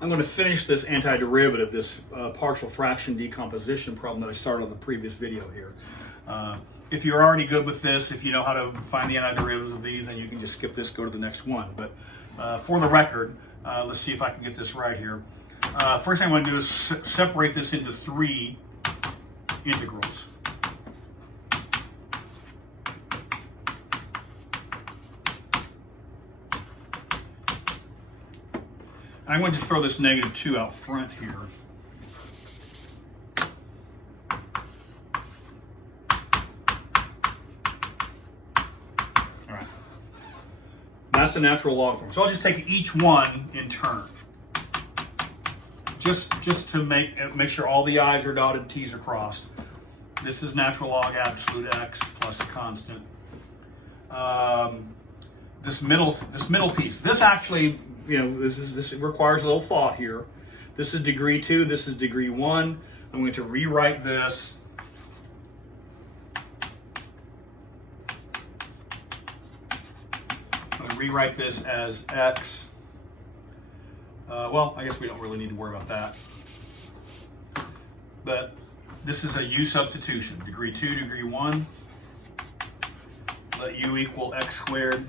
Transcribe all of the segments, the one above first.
I'm going to finish this antiderivative, this partial fraction decomposition problem that I started on the previous video here. If you're already good with this, if you know how to find the antiderivatives of these, then you can just skip this, go to the next one. But for the record, let's see if I can get this right here. First thing I'm going to do is separate this into 3 integrals. I'm going to just throw this -2 out front here. All right. That's the natural log form. So I'll just take each one in turn. Just to make sure all the I's are dotted, T's are crossed. This is natural log absolute x plus a constant. This middle piece. This actually, this requires a little thought here. This is degree 2. This is degree 1. I'm going to rewrite this. I'm going to rewrite this as x. Well, I guess we don't really need to worry about that. But this is a u substitution. Degree 2, degree 1. Let u equal x squared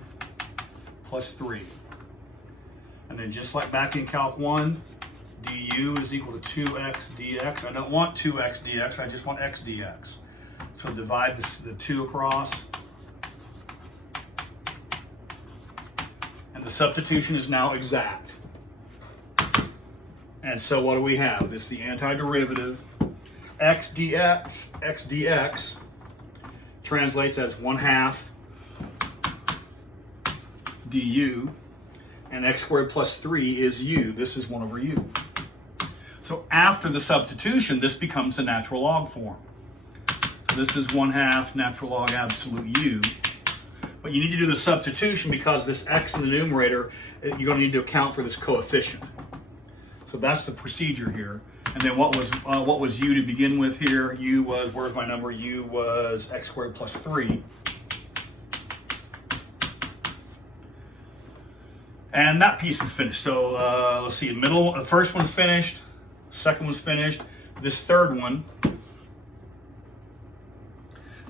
plus 3. And then just like back in Calc 1, du is equal to 2x dx. I don't want 2x dx, I just want x dx. So divide the 2 across. And the substitution is now exact. And so what do we have? This is the antiderivative. X dx translates as 1/2 du, and x squared plus 3 is u. This is 1 over u. So after the substitution, this becomes the natural log form. So this is 1/2 natural log absolute u. But you need to do the substitution because this x in the numerator, you're going to need to account for this coefficient. So that's the procedure here. And then what was u to begin with here? U was, where's my number? U was x squared plus 3. And that piece is finished. So let's see, the first one's finished, second one's finished. This third one,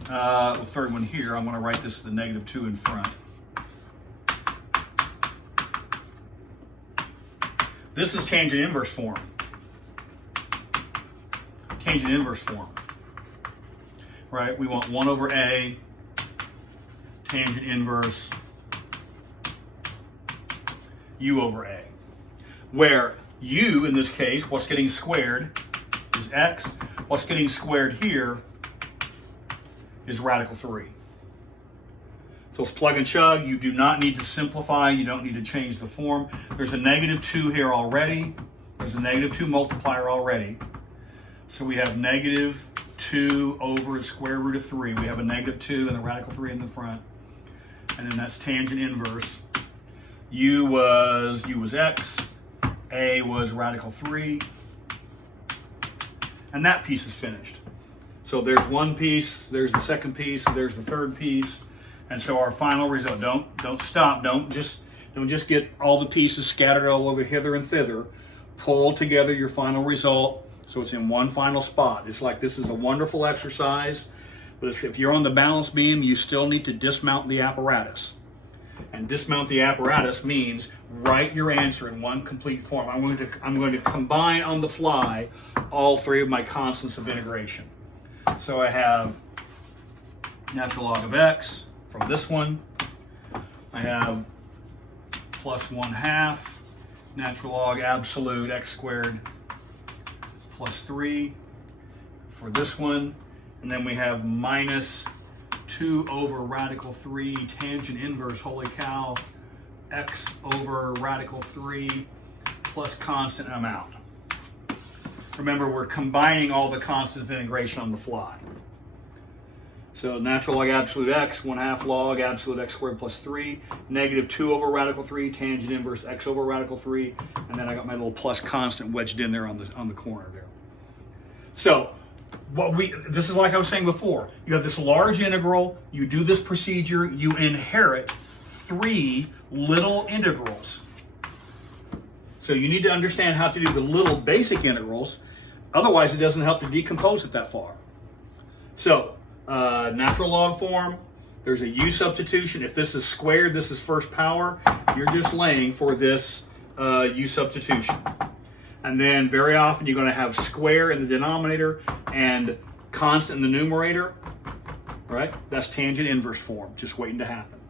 the third one here, I'm going to write this the -2 in front. This is tangent inverse form. Tangent inverse form. Right? We want 1 over a tangent inverse u over a. Where u, in this case, what's getting squared is x. What's getting squared here is radical 3. So it's plug and chug. You do not need to simplify. You don't need to change the form. There's a -2 here already. There's a -2 multiplier already. So we have -2 over the square root of 3. We have a -2 and a radical 3 in the front. And then that's tangent inverse. U was x. A was radical 3. And that piece is finished. So there's one piece, there's the second piece, there's the third piece. And so our final result, don't stop, don't just get all the pieces scattered all over hither and thither. Pull together your final result so it's in one final spot. It's like this is a wonderful exercise, but if you're on the balance beam, you still need to dismount the apparatus. And dismount the apparatus means write your answer in one complete form. I'm going to combine on the fly all 3 of my constants of integration. So I have natural log of x from this one. I have plus 1/2 natural log absolute x squared plus 3 for this one. And then we have -2 over radical 3 tangent inverse, holy cow, x over radical 3 plus constant, and I'm out. Remember, we're combining all the constants of integration on the fly. So natural log absolute x, 1/2 log absolute x squared plus 3, -2 over radical 3, tangent inverse x over radical 3, and then I got my little plus constant wedged in there on the corner there. So this is like I was saying before. You have this large integral, you do this procedure, you inherit 3 little integrals. So you need to understand how to do the little basic integrals. Otherwise, it doesn't help to decompose it that far. So, natural log form, there's a u substitution. If this is squared, this is first power. You're just laying for this u substitution. And then very often you're going to have square in the denominator and constant in the numerator. Right? That's tangent inverse form, just waiting to happen.